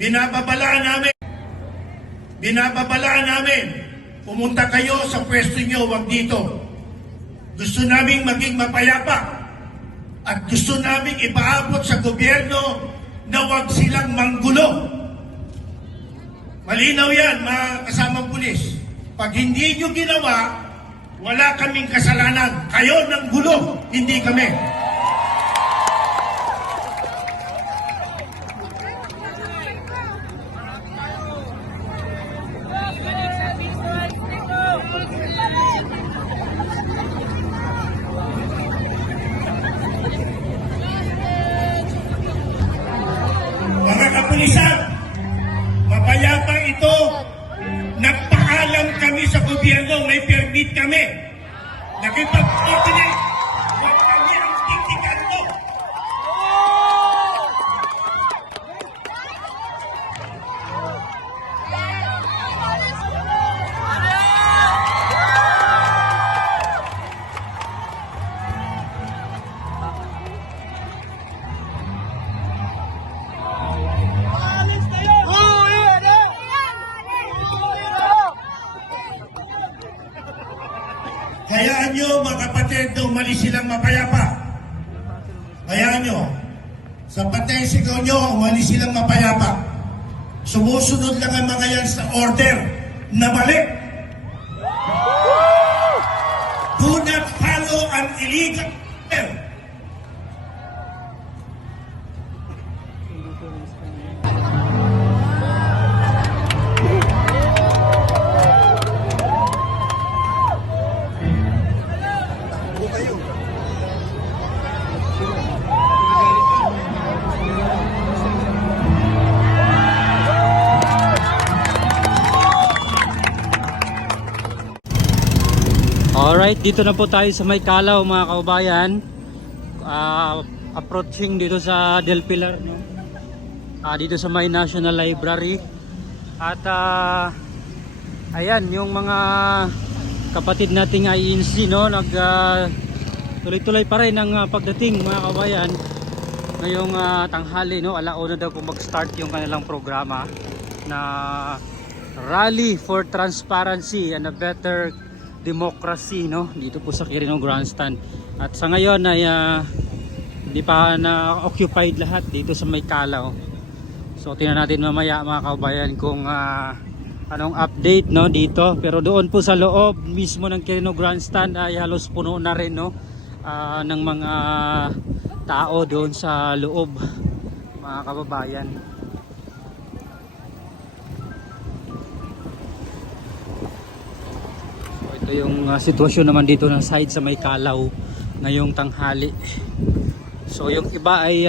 Binababalaan namin, pumunta kayo sa pwesto nyo, wag dito. Gusto naming maging mapayapa at gusto naming ipaabot sa gobyerno na wag silang manggulo. Malinaw yan, mga kasamang pulis. Pag hindi nyo ginawa, wala kaming kasalanan. Kayo ng gulo, hindi kami. Mga kapulisan, mapayapa ito. Nagpaalam kami sa gobyerno, may permit kami. Nakipag-coordinate. Huwag kami ang titigan mo. Hayaan nyo, mga kapatid, na umalis silang mapayapa. Hayaan nyo. Sa patay sigaw nyo, umalis silang mapayapa. Sumusunod lang ang mga yan sa order na mali. Do not follow an illegal order. Alright, dito na po tayo sa May Kalaw, mga kababayan. Approaching dito sa Del Pilar, no? Dito sa May National Library. At ayan, yung mga kapatid nating INC, no, tuloy-tuloy pa rin ang pagdating, mga kababayan. Ngayong tanghali, no, alauna daw po mag-start yung kanilang programa na Rally for Transparency and a Better Democracy, no, dito po sa Quirino Grandstand. At sa ngayon ay hindi pa na occupied lahat dito sa May Kalaw. So tingnan natin mamaya, mga kababayan, kung anong update, no, dito. Pero doon po sa loob mismo ng Quirino Grandstand ay halos puno na rin, no, ng mga tao doon sa loob, mga kababayan. Ito yung sitwasyon naman dito ng side sa May Kalaw ngayong tanghali. So yung iba ay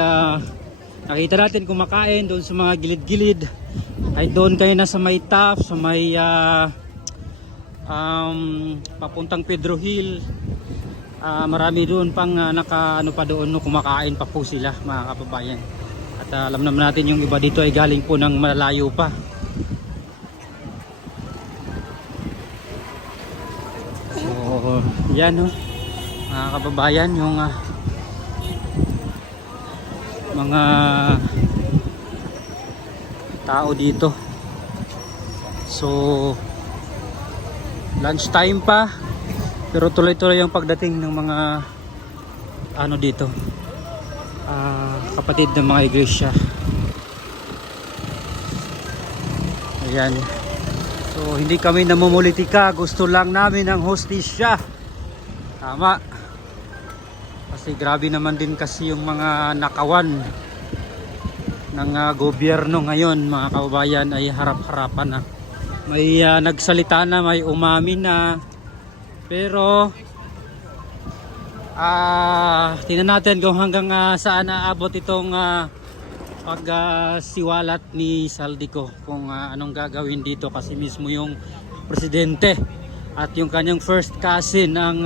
nakita natin kumakain doon sa mga gilid-gilid. Ay doon kayo na sa May Taft, sa may papuntang Pedro Hill. Marami doon pang naka ano pa doon, no, kumakain pa po sila, mga kababayan. At alam naman natin yung iba dito ay galing po ng malayo pa. Yan, no, mga kababayan, yung mga tao dito. So lunch time pa, pero tuloy-tuloy yung pagdating ng mga ano dito, kapatid ng mga iglesia. Ayan. So hindi kami namumulitika, gusto lang namin ang hostisya. Tama. Kasi grabe naman din kasi yung mga nakawan ng gobyerno ngayon, mga kababayan, ay harap-harapan na. May nagsalita na, may umamin na. Pero tingnan natin kung hanggang saan aabot itong pagsiwalat ni Saldico, kung anong gagawin dito, kasi mismo yung presidente at yung kanyang first cousin ang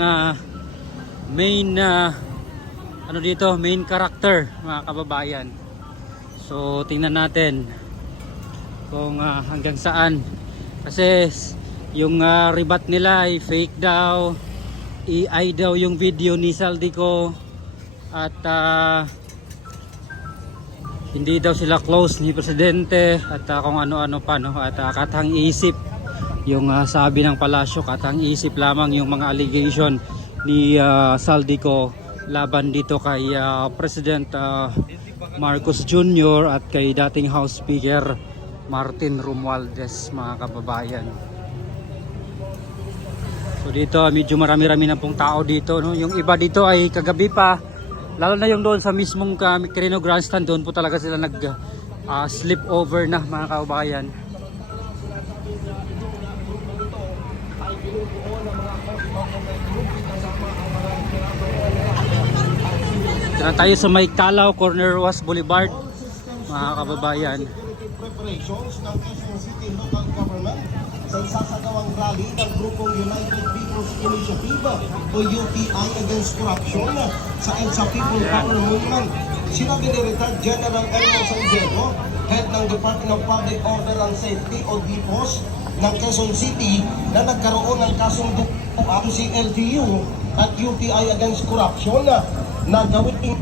main ano dito, main character, mga kababayan. So tingnan natin kung hanggang saan, kasi yung rebat nila ay fake daw, AI daw yung video ni Saldico, at hindi daw sila close ni Presidente at kung ano-ano pa, no? At katang isip yung sabi ng palasyo, katang isip lamang yung mga allegation ni Saldico laban dito kay President Marcos Jr. at kay dating House Speaker Martin Romualdez, mga kababayan. So dito medyo marami-rami na pong tao dito, no? Yung iba dito ay kagabi pa, lalo na yung doon sa mismong Quirino Grandstand, doon po talaga sila nag sleep over na, mga kababayan. Dito na tayo sa May Calao, Corner Was Boulevard, mga kababayan. Preparations ng Quezon City Local Government sa isasagawang rally ng grupong United People's Initiative o UPI against corruption sa EDSA People Power Movement. Sinabi ni Retired General Elmo San Diego, head ng Department of Public Order and Safety o DPOS ng Quezon City, na nagkaroon ng kasunduan si LTU at UPI against corruption na gawing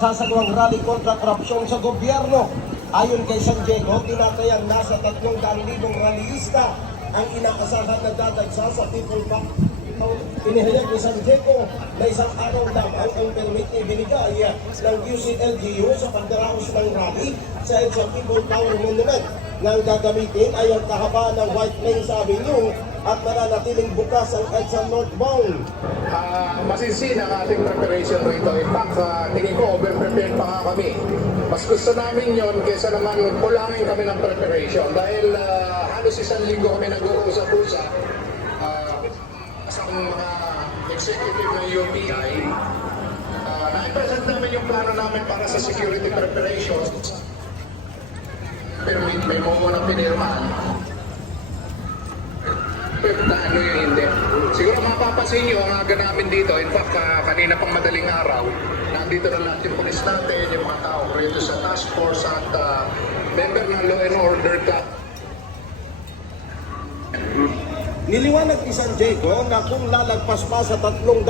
sasagawang rally kontra korupsyon sa gobyerno. Ayon kay San Diego, tinatayang nasa 300,000 rallyista ang inaasahan na dadagsa sa People Power. Inihayag ni San Diego na isang araw lamang ang permit ibinigay ng UCLGU sa pagdaraos ng rally sa EDSA People Power Monument. Nang gagamitin ay ang kahabaan ng White Plains Avenue at mananatiling bukas ang EDSA northbound. Masisin ang ating preparation rito. In fact, tingin ko over-prepared pa nga kami. Mas gusto namin yon kaysa naman kulangin kami ng preparation. Dahil halos isang linggo kami nag-uusap-usap sa mga executive ng UPI. Na-present namin yung plano namin para sa security preparations. Pero may mga pinirmahan. Pero ano yung hindi. Siguro mapapansin nyo ang aga namin dito. In fact, kanina pang madaling araw, nandito na lahat yung polis natin, yung mga tao rito sa task force at member ng law and order ka. Niliwanag ni San Diego na kung lalagpas pa sa 300,000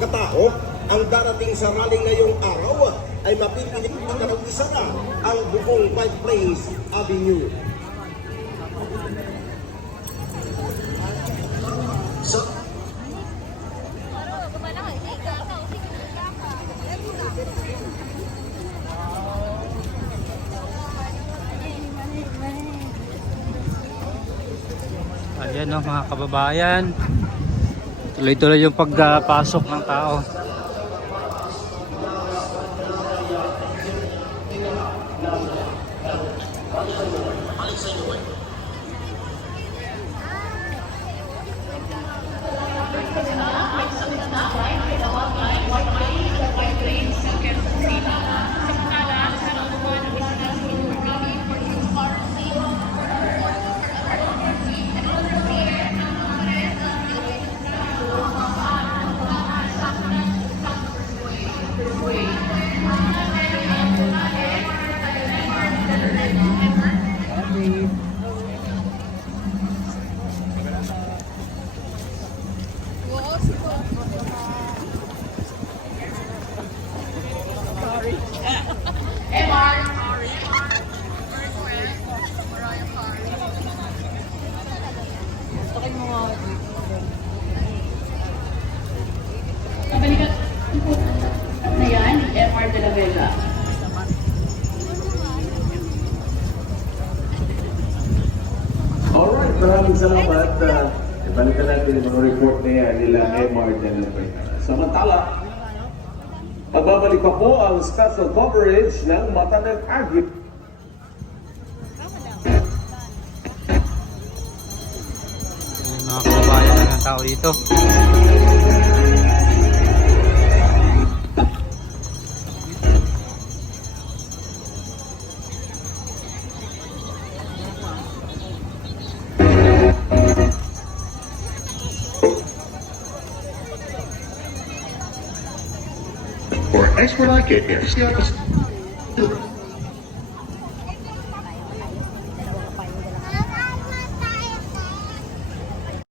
katao ang darating sa rally ngayong araw, ay mapipilit na isa na ang buong White Plains Avenue. So, Ayan, no, mga kababayan, tuloy-tuloy yung pagpasok ng tao. Kabalikan po na yan, MR de la Vega. Alright, maraming salamat. Ibalikan natin yung mga report na yan nila MR de la Vega. Samantala, pagbabalik pa po ang special coverage ng Mata ng Agri. Ayan, mga kababayan, ng tao dito. For expert eye care,